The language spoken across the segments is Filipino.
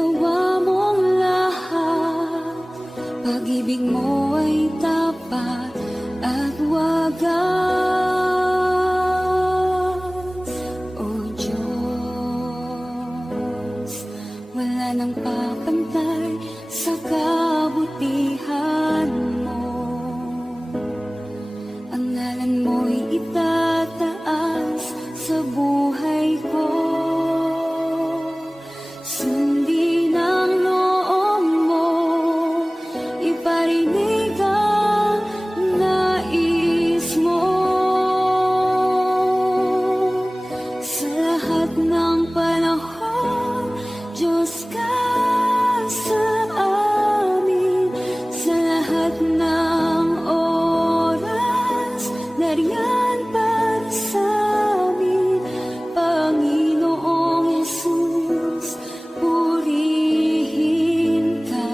Ginawa mong lahat, pag-ibig mo ay tapat at wagas. O Diyos, wala nang papantay sa kabutihan mo. Ang ngalan mo'y itataas sa buhay ko. Sundin ang loob mo, iparinig ang nais mo. Sa lahat ng panahon, Diyos ka sa amin. Sa lahat ng oras, nariyan para sa amin. Panginoong Jesus, purihin ka.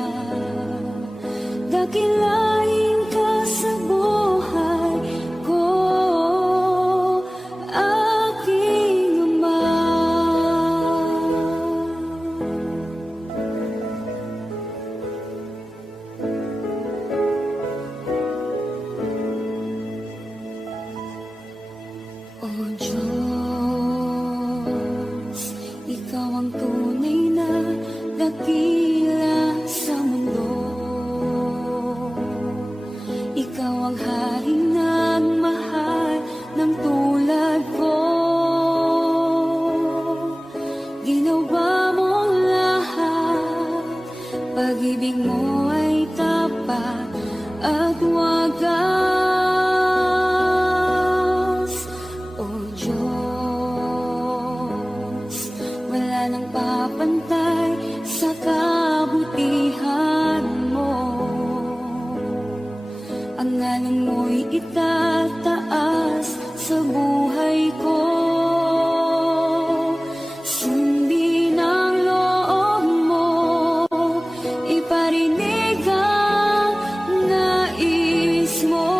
Dakilain ka sa buhay ko, aking Ama. O Diyos, ikaw ang tunay na dakila sa mundo. Ikaw ang haring nagmahal ng tulad ko. Ginawa mong lahat, pag-ibig mo ay tapat at wagas. O Diyos, wala nang papantay sa kabutihan mo. Ang ngalan mo'y itataas sa buhay ko. Sundin ang loob mo, iparinig ang nais mo.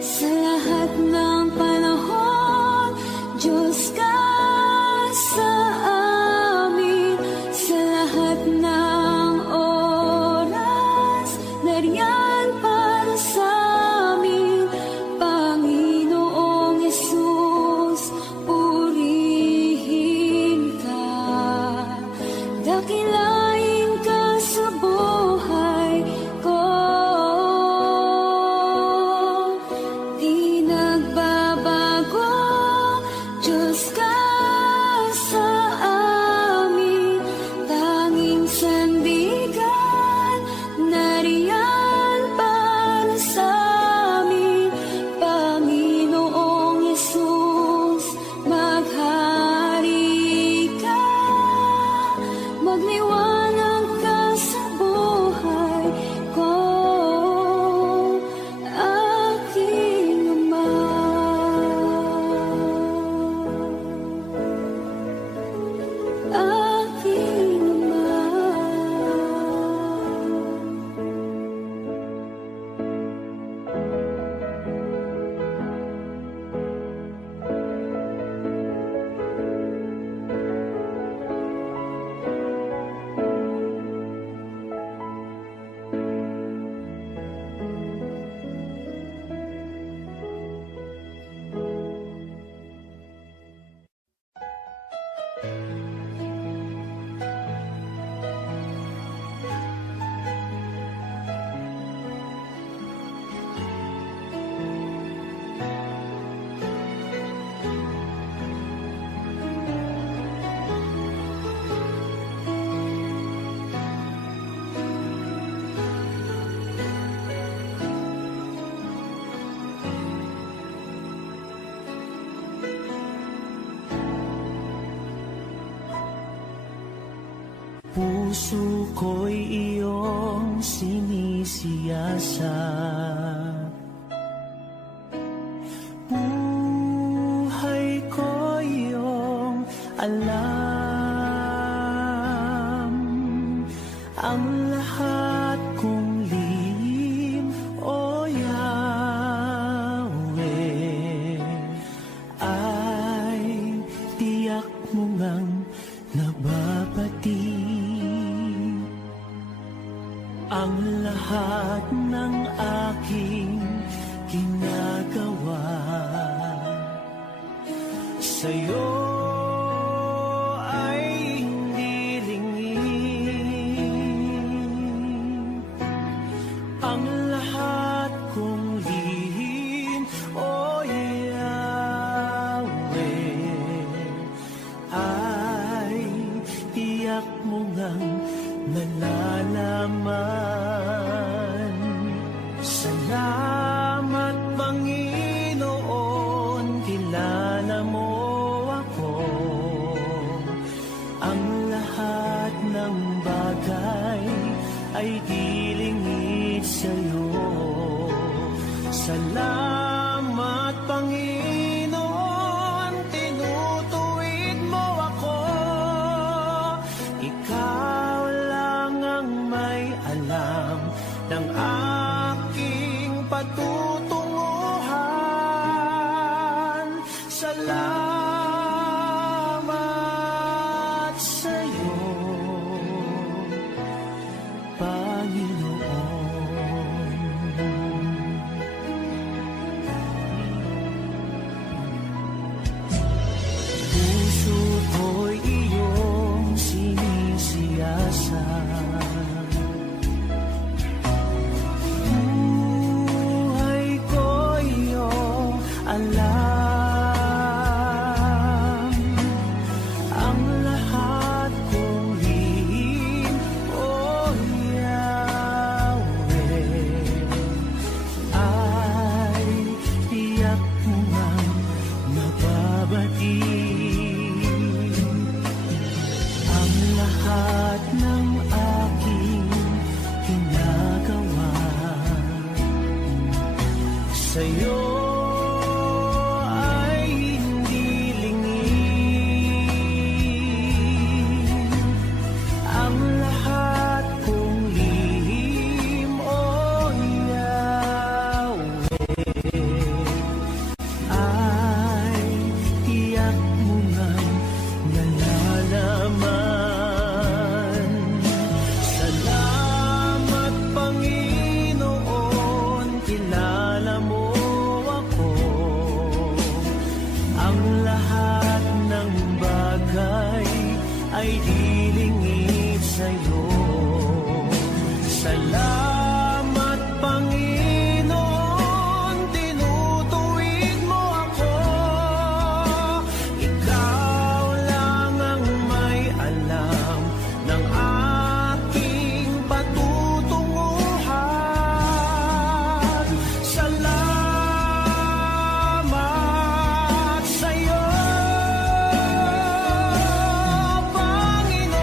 Sa lahat ng panahon, Diyos ka sa amin. Sa lahat ng oras, nariyan para sa amin. Panginoong Jesus, purihin ka. Dakilain ka sa buhay ko. Di nagbabago, Diyos ka sa amin. Tanging sandigan, nariyan para sa amin. Panginoong Jesus, maghari ka. Magliwanag ka sa buhay ko, aking Ama. Aking Ama. Puso ko'y iyong sinisiyasat. Buhay ko iyong alam. Ang lahat kong lihim, O Yahweh, ay tiyak mo ngang nababati ang lahat ng aking ginagawa sa'yo ay hindi lingid. Ang lahat kong lihim, o Yahweh, ay tiyak mo ngang nalalaman. Salamat, Panginoon, kilala mo ako. Ang lahat ng bagay ay dilingid sa'yo. Salamat, Panginoon, tinutuwid mo ako. Ikaw lang ang may alam ng aking patutunguhan. Salamat sa'yo, Panginoon. Puso ko'y iyong sinisiyasat. Buhay ko iyong alam. Ang lahat kong lihim, o Yahweh, ay tiyak mo ngang nababati. Ang lahat ng aking ginagawa sa'yo ay hindi lingid. Ang lahat kong lihim, o Yahweh, ay tiyak mo ngang nalalaman. Salamat, Panginoon, kilala mo ako. Ang lahat ng bagay ay dilingid sa'yo. Salamat, Panginoon, tinutuwid mo ako. Ikaw lang ang may alam ng aking patutunguhan. Salamat sa'yo, Panginoon.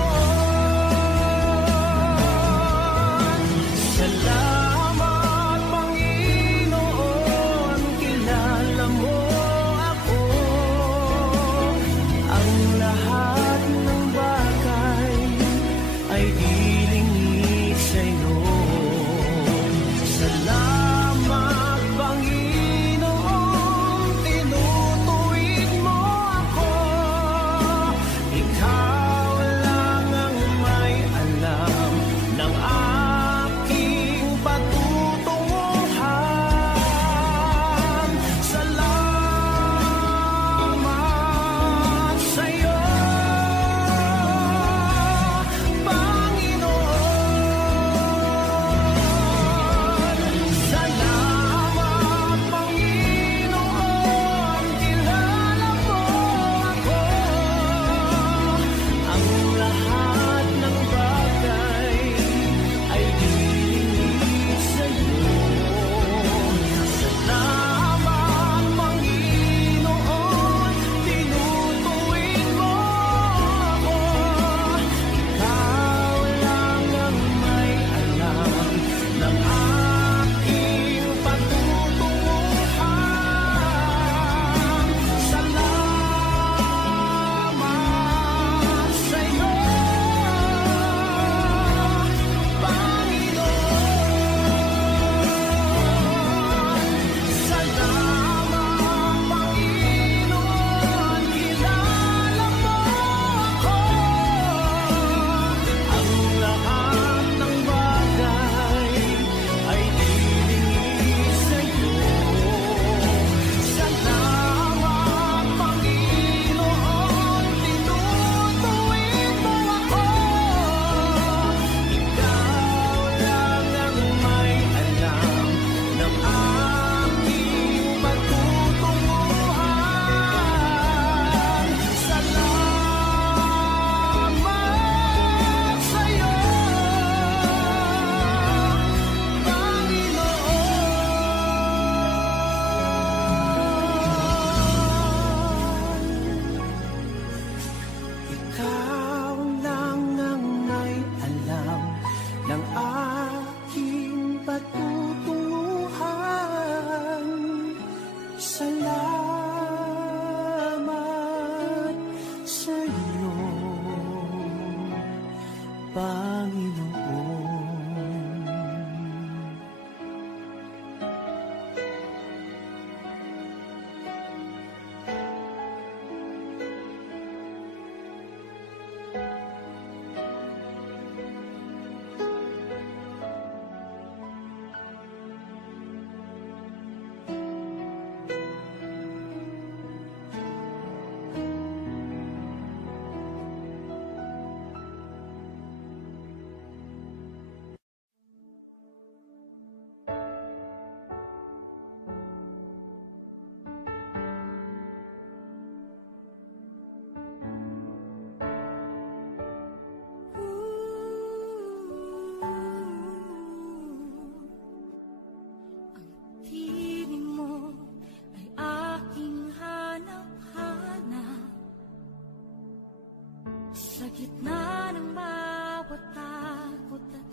gitna ng bawat takot at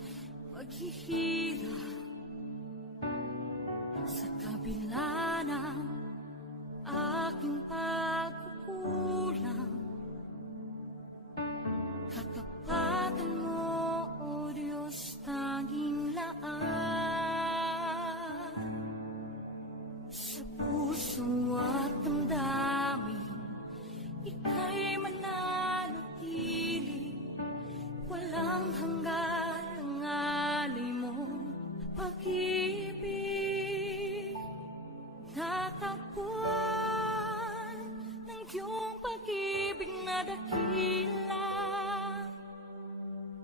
paghihirap, sa kabila ng aking pagkukulang, katapatan mo, O Diyos, tanging laan. Sa puso at damdamin, ika'y mananatili, walang hanggan ang alay mong pag-ibig. Natakbuhan ng iyong pag-ibig na dakila,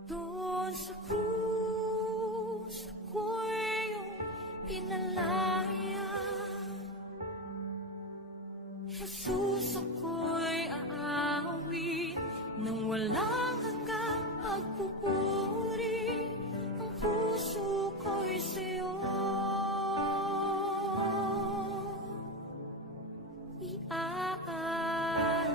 doon sa krus ako'y iyong pinalaya. Jesus, ako'y aawit nang walang hanggang pagpupuri. Ang puso ko'y sa'yo iaalay.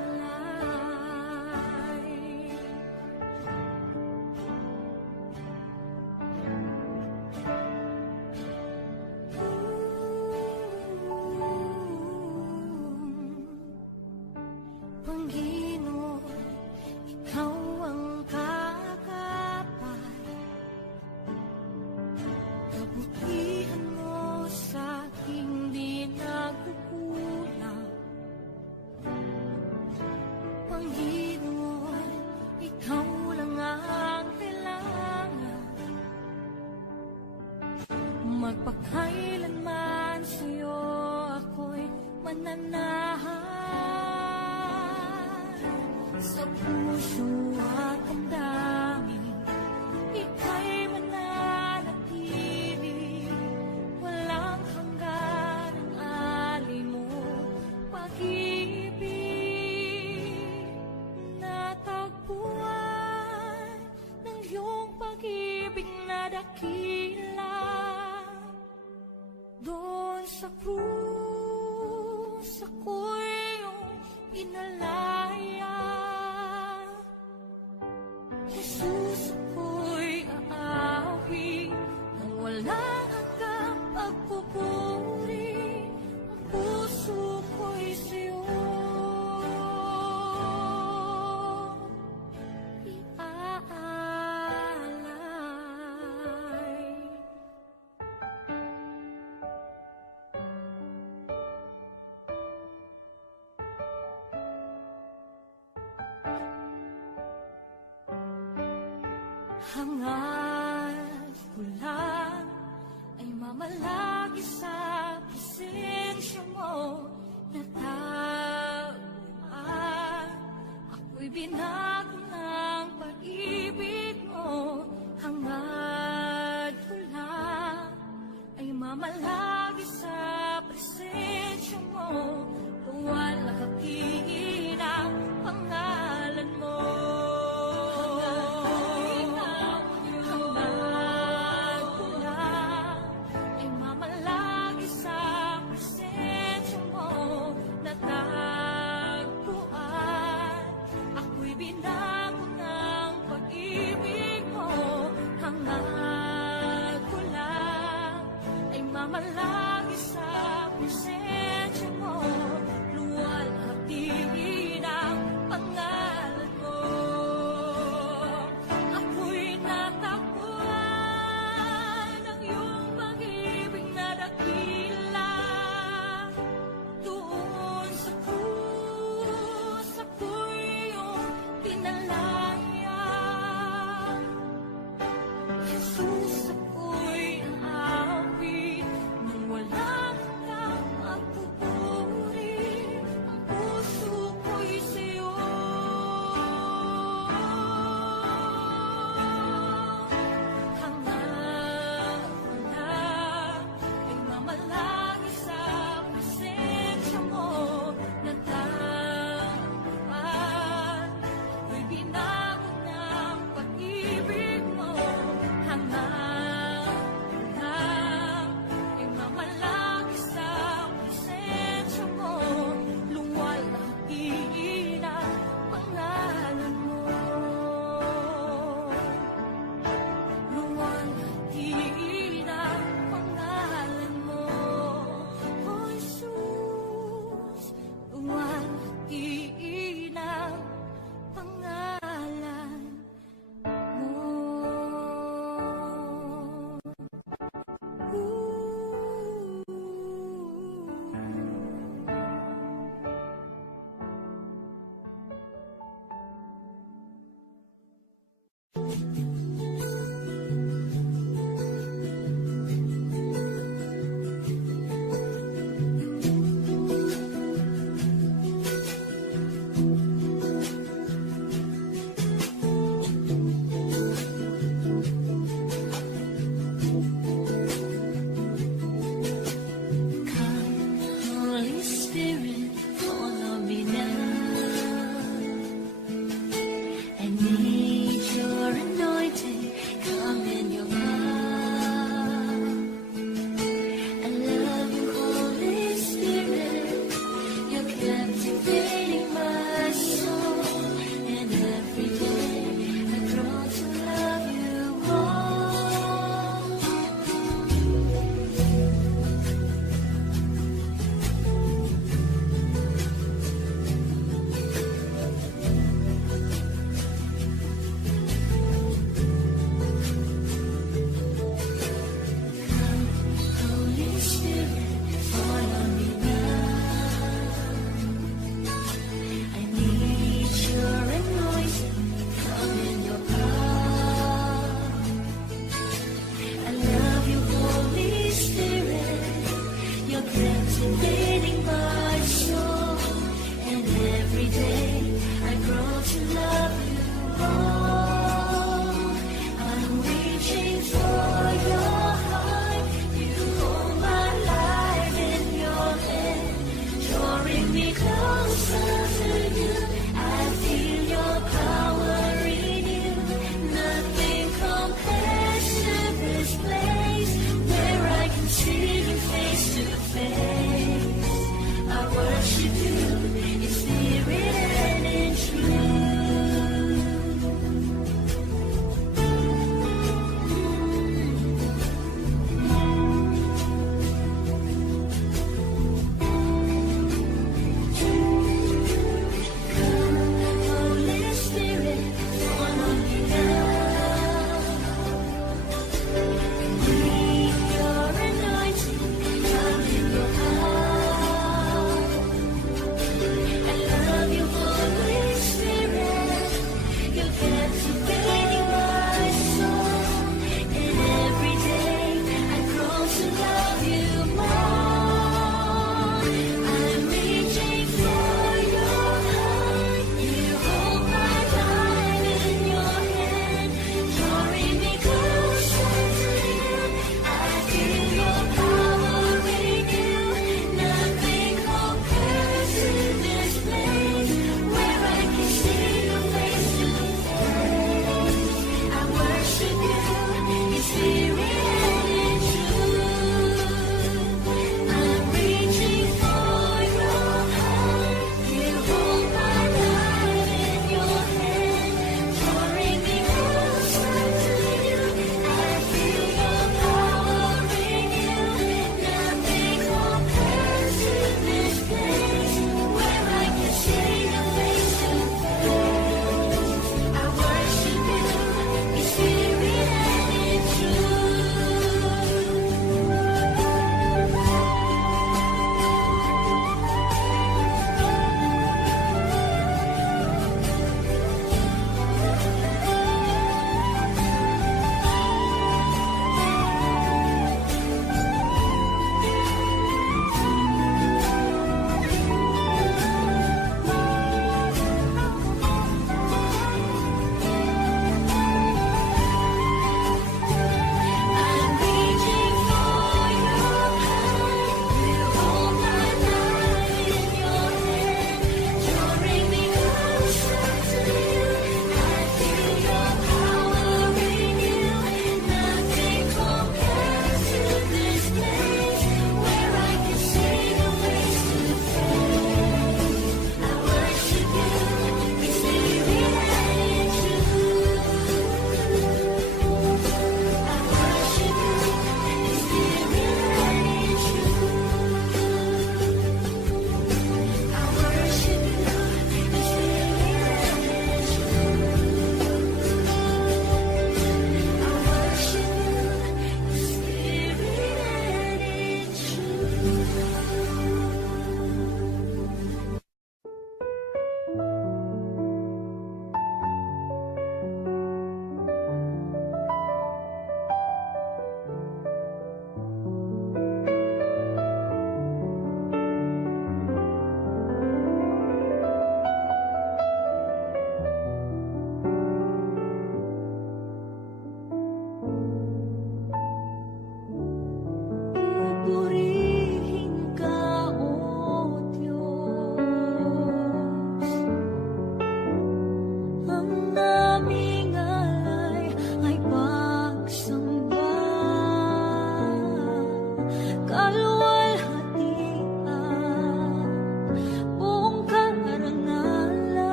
Panginoon, ikaw ang kagapay, kabutihan mo sa aking di nagkukulang. Panginoon, ikaw lang ang kailangan, magpakailanman sa'yo ako'y mananahan. Sa puso at damdamin, ika'y mananatili, walang hanggan ang alay mo pag-ibig. Natagpuan ng iyong pag-ibig na dakila, doon sa krus ako'y iyong pinalaya. Jesus, ako'y aawit nang walang hanggang pagpupuri. Ang puso ko'y sa'yo iaalay. Hangad ko lang ay mamalagi sa presensya mo, natagpuan. Ako'y binago ng pag-ibig mo. Hangad ko lang ay mamalagi sa presensya mo, luwalhati ang pangalan mo. Natagpuan, ako'y binag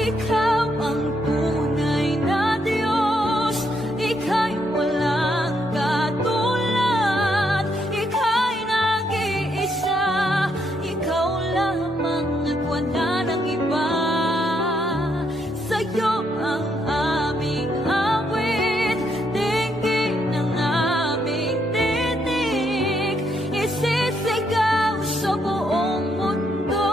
ikaw ang tunay na Diyos, ika'y walang katulad, ika'y nag-iisa, ikaw lamang at wala nang iba. Sa'yo ang aming awit, dinggin ng aming tinig, isisigaw sa buong mundo.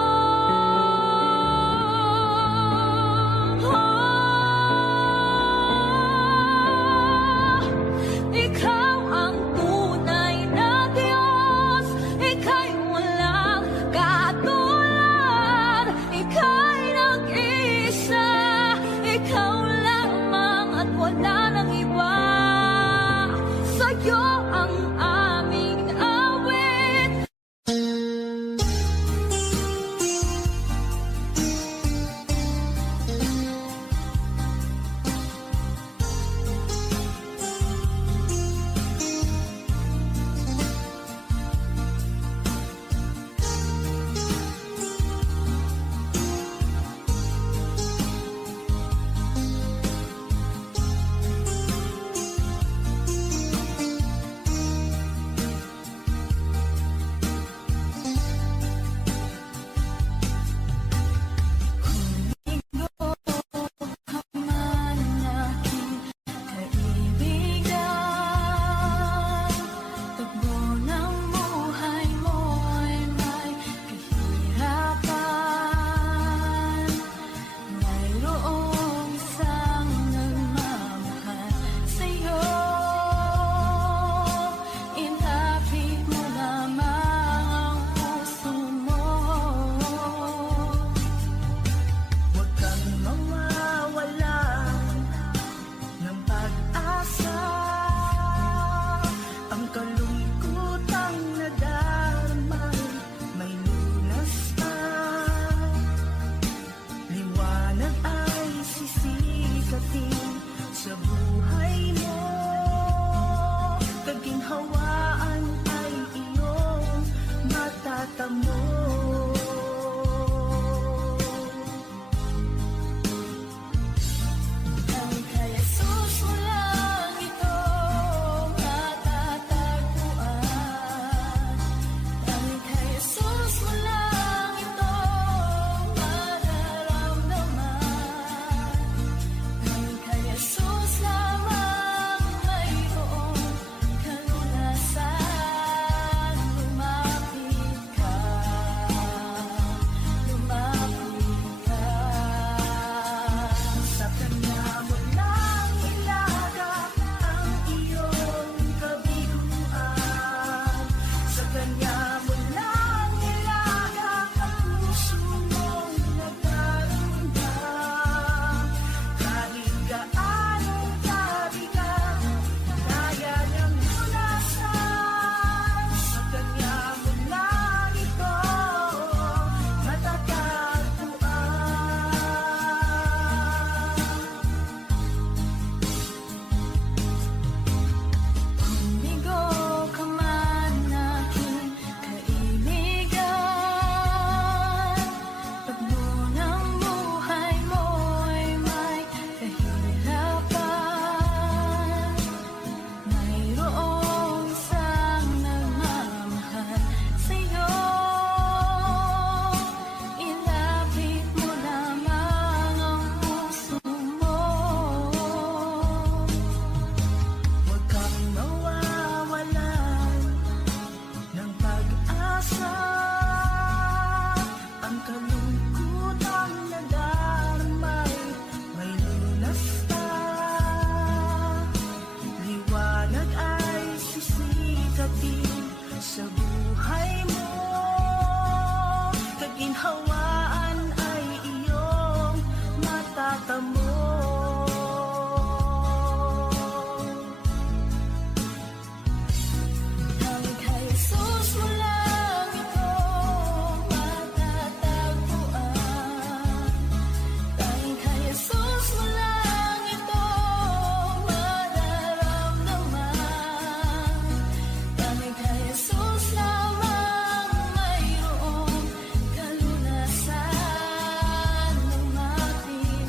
Ikaw ang tunay na Diyos, ika'y walang katulad, ika'y nag-iisa, ikaw lamang at wala nang iba. Sa'yo ang aming awit. Man aking kaibigan, takbo ng buhay mo ay may kahirapan. Mayroong isang nagmamahal sa'yo, ilapit mo lamang ang puso mo. Huwag kang mawawalan ng pag-asa. Ang kalungkutang nadarama may lunas na. Liwanag ay sisikatin sa buhay mo. Kaginhawaan ay iyong matatamo. Ang kay Jesus mo lang ito matatagpuan. Ang kay Jesus mo lang ito mararamdaman. Ang kay Jesus lamang mayroong kalunasan. Lumapit ka, lumapit ka. Sa kanya mo lang ilagak ang iyong kabiguan. Sa kanya mo lang ilagak ang puso mong nagdarumdam. Kahit gaanong kabigat, kaya niyang lunasan. Sa kanya mo lang ito matatagpuan. Bigo ka man aking kaibigan, takbo ng buhay mo ay may kahirapan. Mayroong isang nagmamahal sa'yo, ilapit mo lamang ang puso mo. Huwag kang mawawalan ng pag-asa. Ang kalungkutang nadarmay may lunas na. Liwanag ay sisikatin sa buhay mo. Kaginhawaan ay iyong matatamo. Ang kay Jesus mo lang ito matatagpuan. Ang kay Jesus mo lang ito mararamdaman. Ang kay Jesus lamang mayroong kalunasan. Lumapit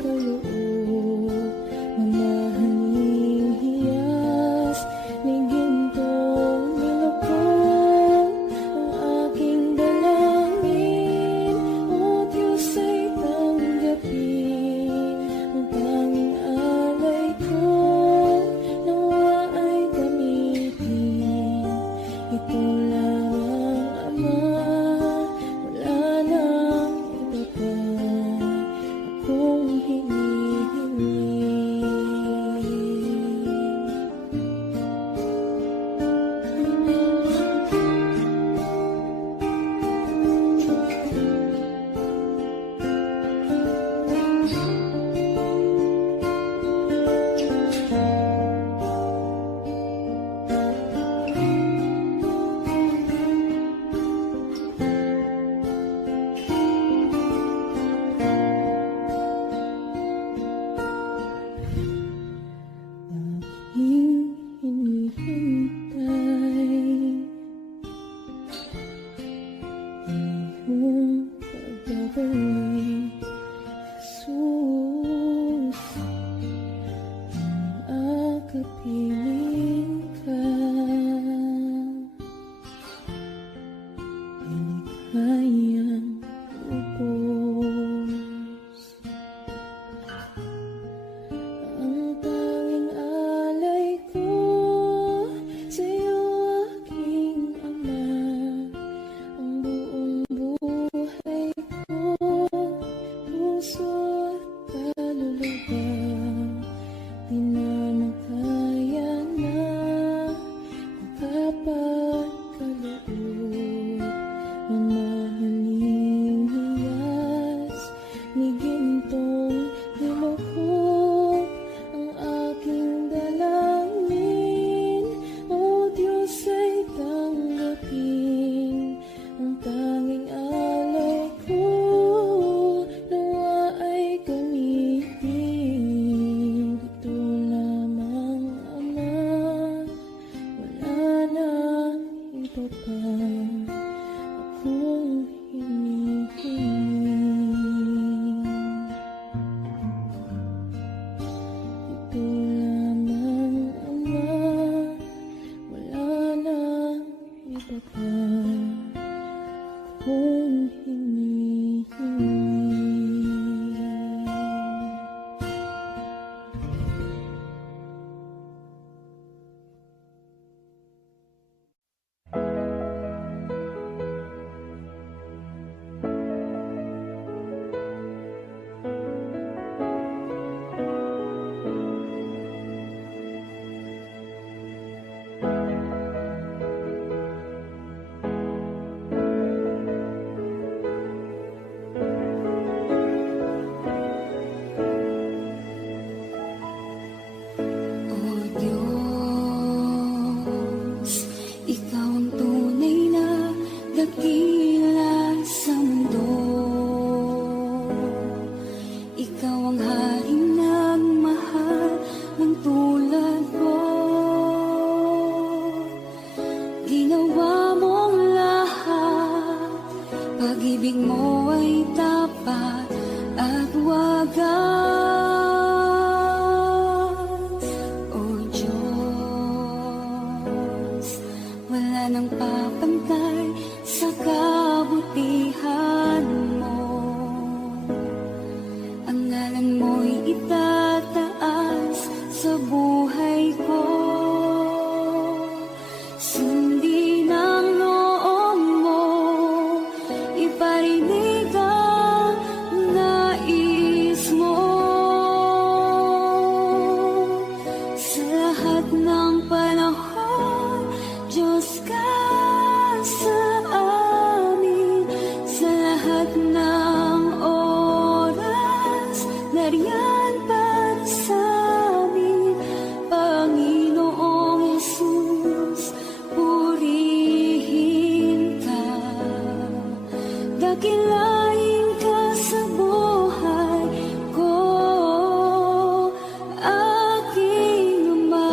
kaloob, mamahaling hiyas, may gintong nilukong ang aking dalangin. O Diyos ay tanggapin ang tanging alay ko, nawa ay gamitin. Ito lang ang Ama, wala nang iba pa akong hinihiling. Aking hinihintay iyong pagbabalik, Jesus. Ang akapiling ka, ilikayang lubos. Ang tanging alay ko sa'yo, aking Ama, ang buong buhay ko, puso at kaluluwa, di na makaya na makapagkaloob. Mamahaling hiyas, ni gintong nilukong ang aking dalangin. O Diyos ay tanggapin ang tanging alay ko, nawa ay gamitin. Ito lamang Ama, wala nang iba pa akong hinihiling. Ito lamang Ama, wala nang iba pa akong hinihiling. O Diyos, Ikaw ang tunay na dakila sa mundo. Ikaw ang haring nagmahal ng tulad ko. Ginawa mong lahat, pag-ibig mo ay tapat at wagas. O Diyos, wala nang papantay sa kabutihan mo. Ang ngalan mo'y itataas sa buhay ko. Sundin ang loob mo, iparinig ang nais mo. Sa lahat ng panahon, Diyos ka sa amin. Sa lahat ng oras, nariyan para sa amin. Panginoong Jesus, purihin ka. Dakilain ka sa buhay ko, aking Ama.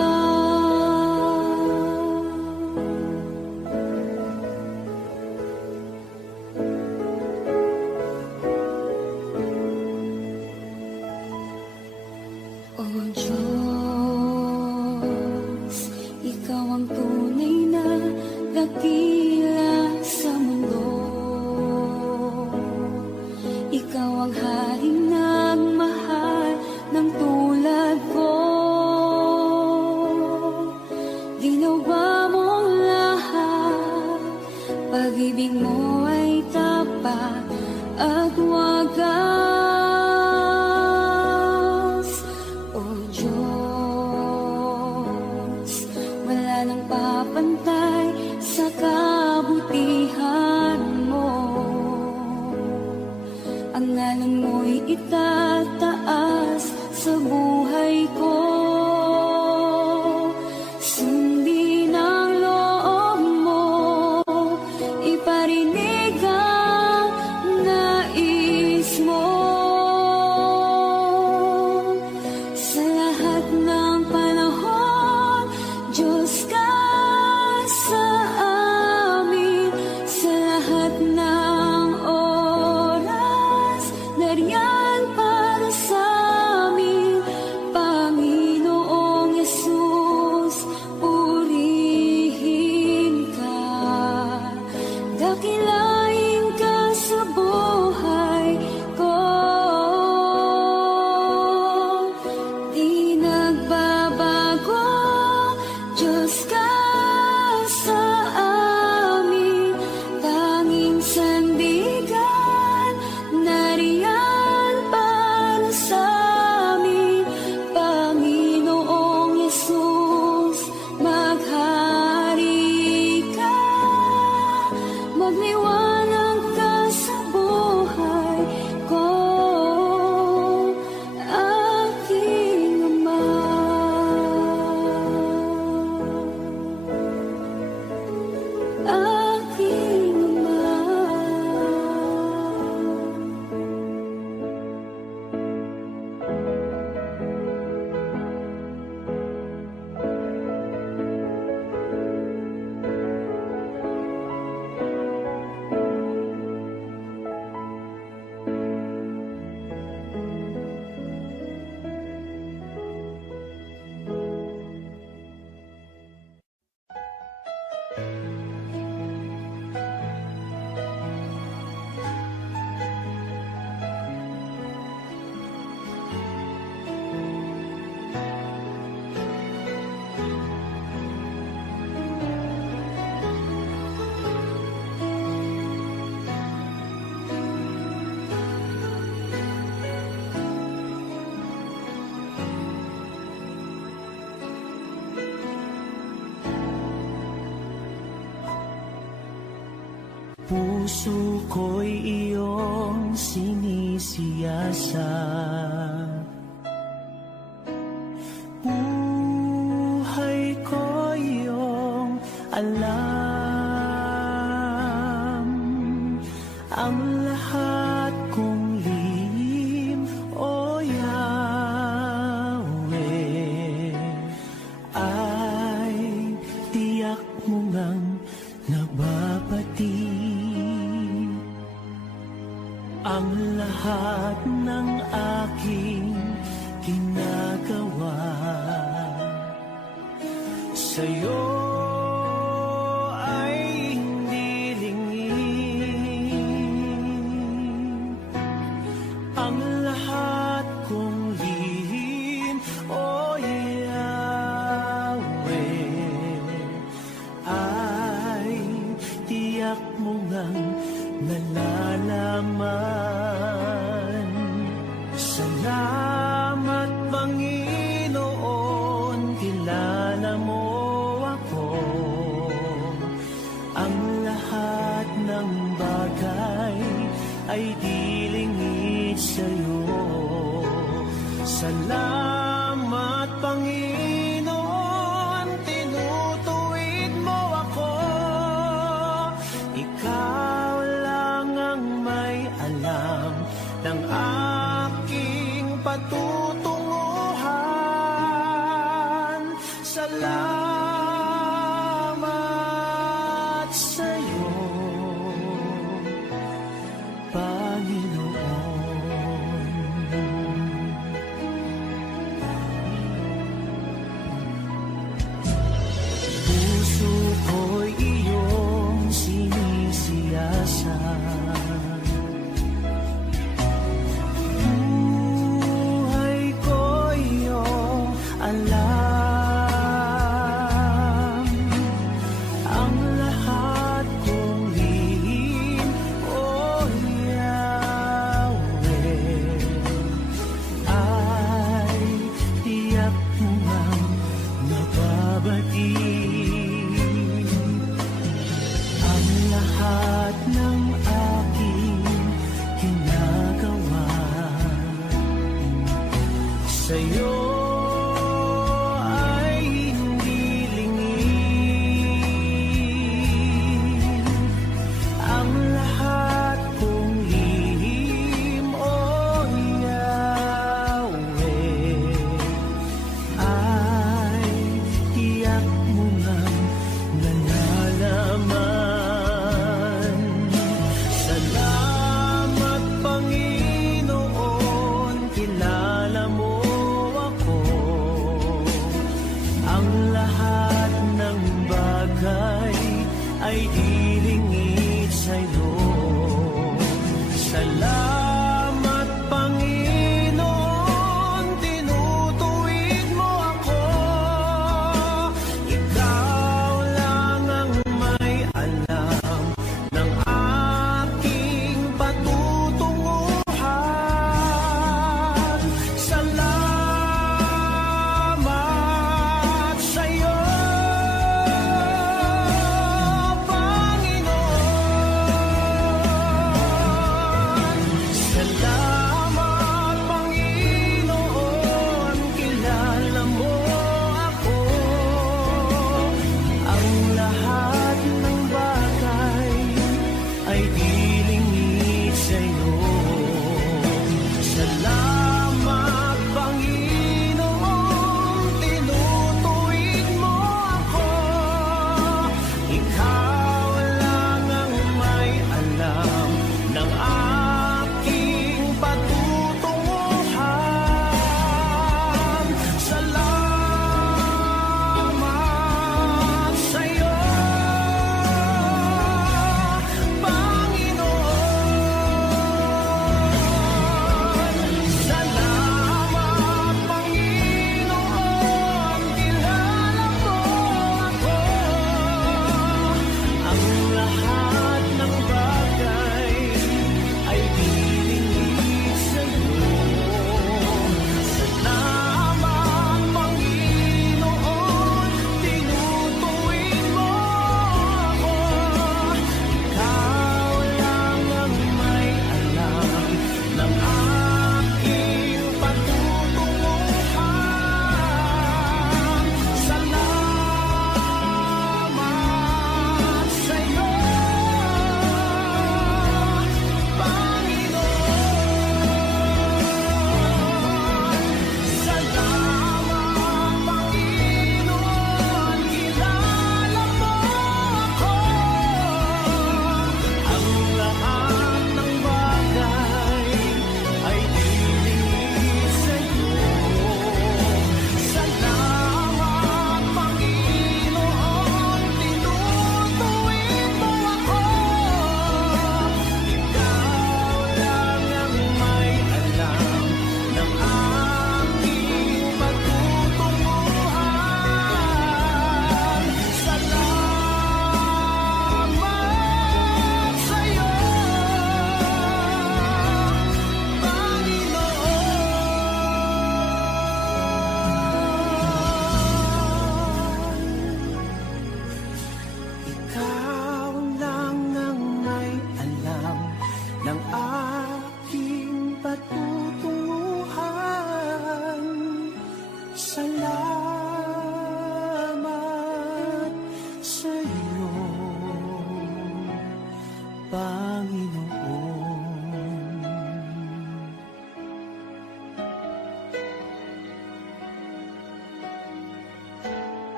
Puso ko'y iyong sinisiyasat, buhay ko iyong alam, ang lahat kong lihim, O Yahweh, ay tiyak mo ngang nababati. Ang lahat ng aking ginagawa sa'yo ay hindi lingid. Ang lahat kong lihim, O Yahweh, ay tiyak mo ngang nalalaman. Salamat, Panginoon, kilala mo ako. Ang lahat ng bagay ay di lingid sa'yo. Salamat, Panginoon, tinutuwid mo ako. Ikaw lang ang may alam ng aking patutunguhan. Salamat sa'yo, Panginoon. Puso ko'y iyong sinisiyasat, buhay ko iyong alam, ang lahat kong lihim, O Yahweh, ay tiyak mo ngang nababati. Ang lahat ng aking ginagawa sa'yo ay hindi lingid. Ang lahat kong lihim, O Yahweh, ay tiyak mo ngang nalalaman. Salamat, Panginoon, kilala mo ako.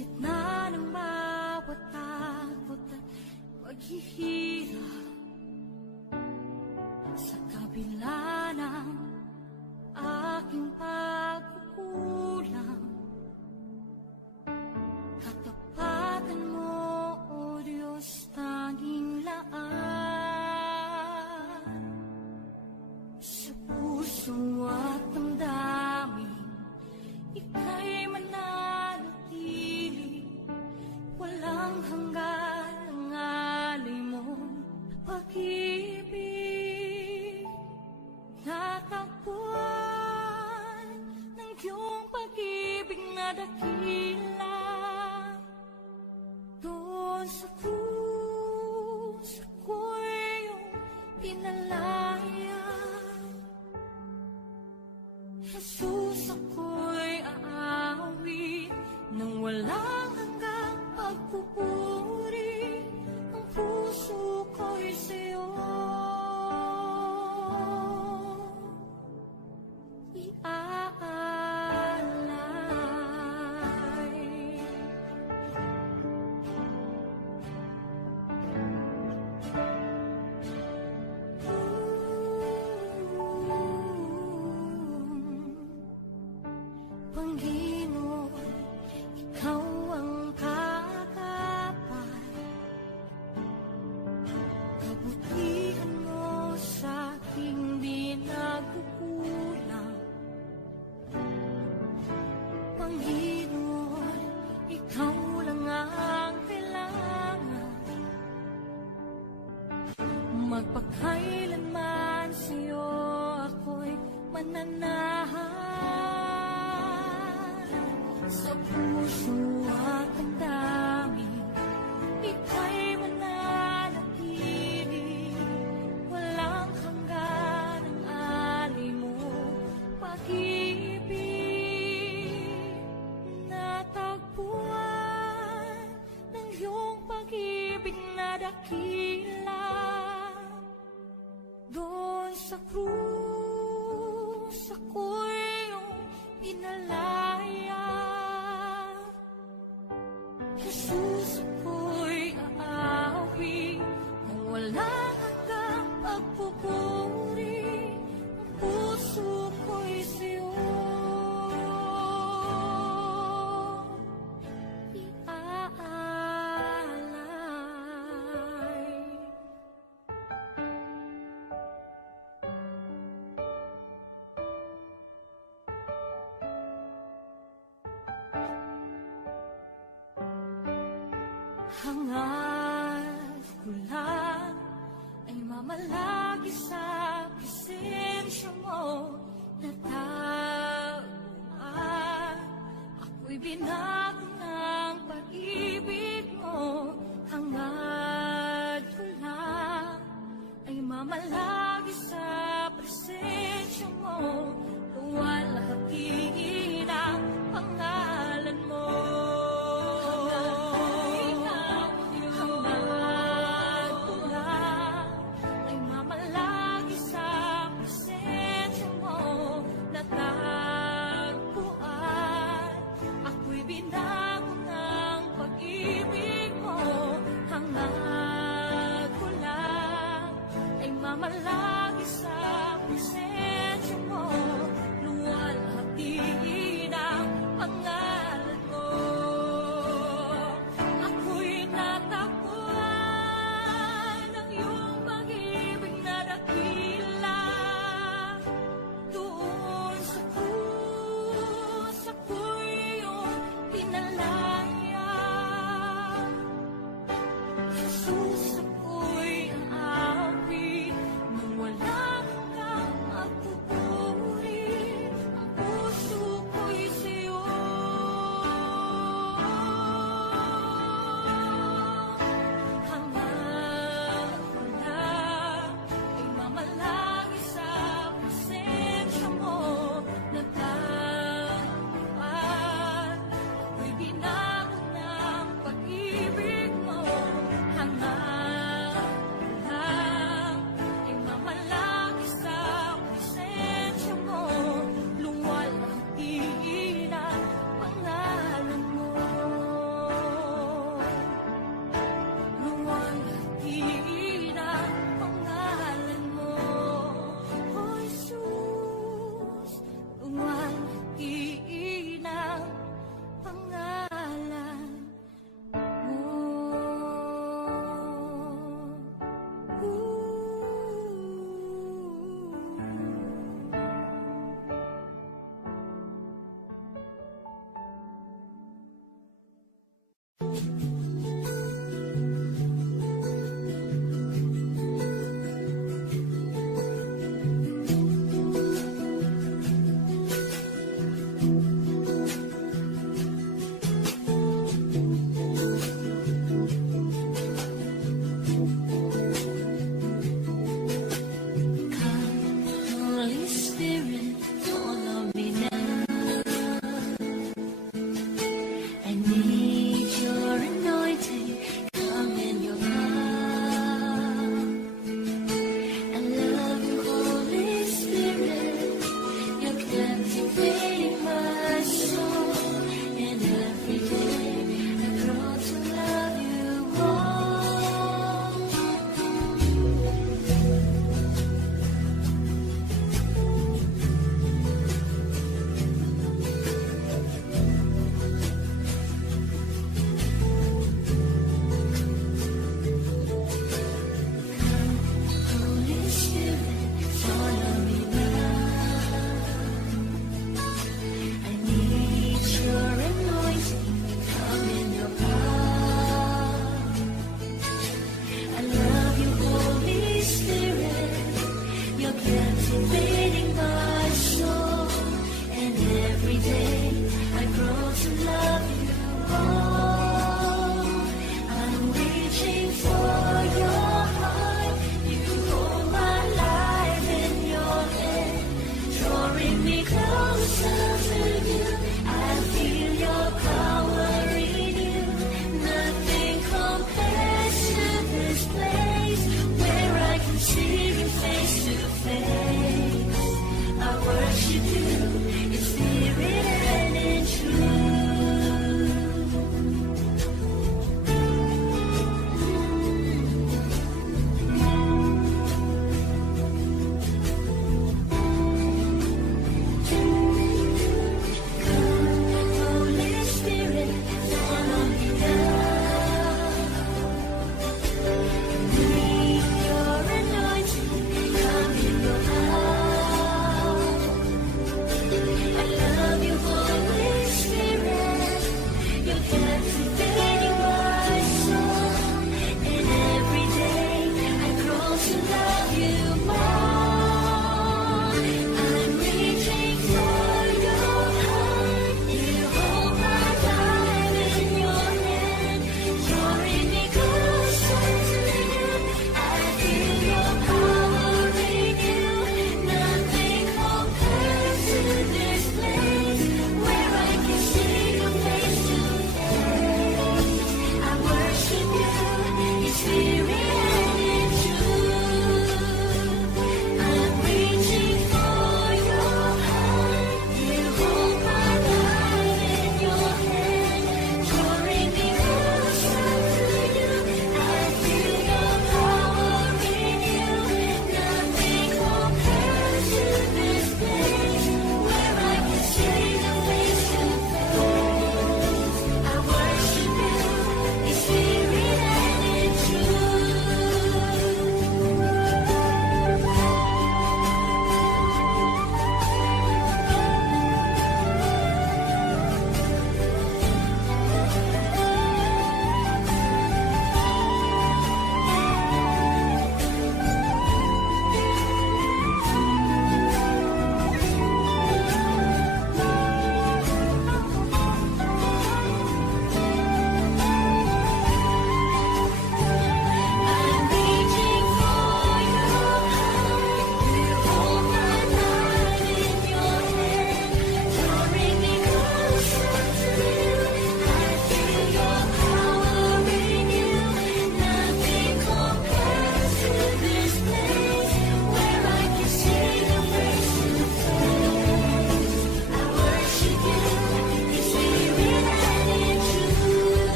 gitna ng bawat takot at paghihirap, sa kabila ng aking pagkukulang, katapatan mo, O Diyos, tanging laan. Sa puso at damdamin, ika'y mananatili, walang hanggan ang alay mong pag-ibig. Natagpuan ng iyong pag-ibig na dakila, doon sa krus ako'y iyong pinalaya. Jesus, ako'y aawit ng walang hanggang pagpupuri. Ang puso ko'y sa'yo iaalay. Panginoon, ikaw ang katapat, kabutihan mo sa aking di nagkukulang. Panginoon, ikaw lang ang kailangan, magpakailanman sa'yo ako'y mananahan. Sa puso at ang damdamin, ika'y mananatili, walang hanggan ang alay mo pag-ibig. Natagpuan ng iyong pag-ibig na dakila, doon sa krus ako'y iyong pinalaya. Jesus, ako'y aawit ng walang hanggang pagpupuri. Ang puso ko'y sa'yo iaalay. Hangad ko lang ay mamalagi sa presensya mo, natagpuan. Ako'y binago ng pag-ibig mo. Hangad ko lang ay mamalagi sa presensya mo, luwalhati ang pangalan mo. Malagi sa presensya mo, luwalhati ang pangalan mo. Ako'y natagpuan ng iyong pag-ibig na dakila, doon sa krus ako'y iyong pinalaya. Jesus, ako'y aawit ng walang hanggang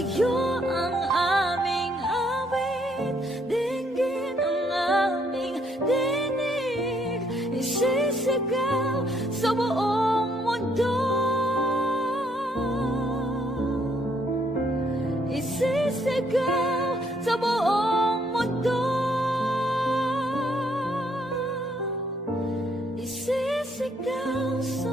Sa'yo ang aming awit, dinggin ang aming dinig, isisigaw sa buong mundo. Isisigaw sa buong mundo. Isisigaw sa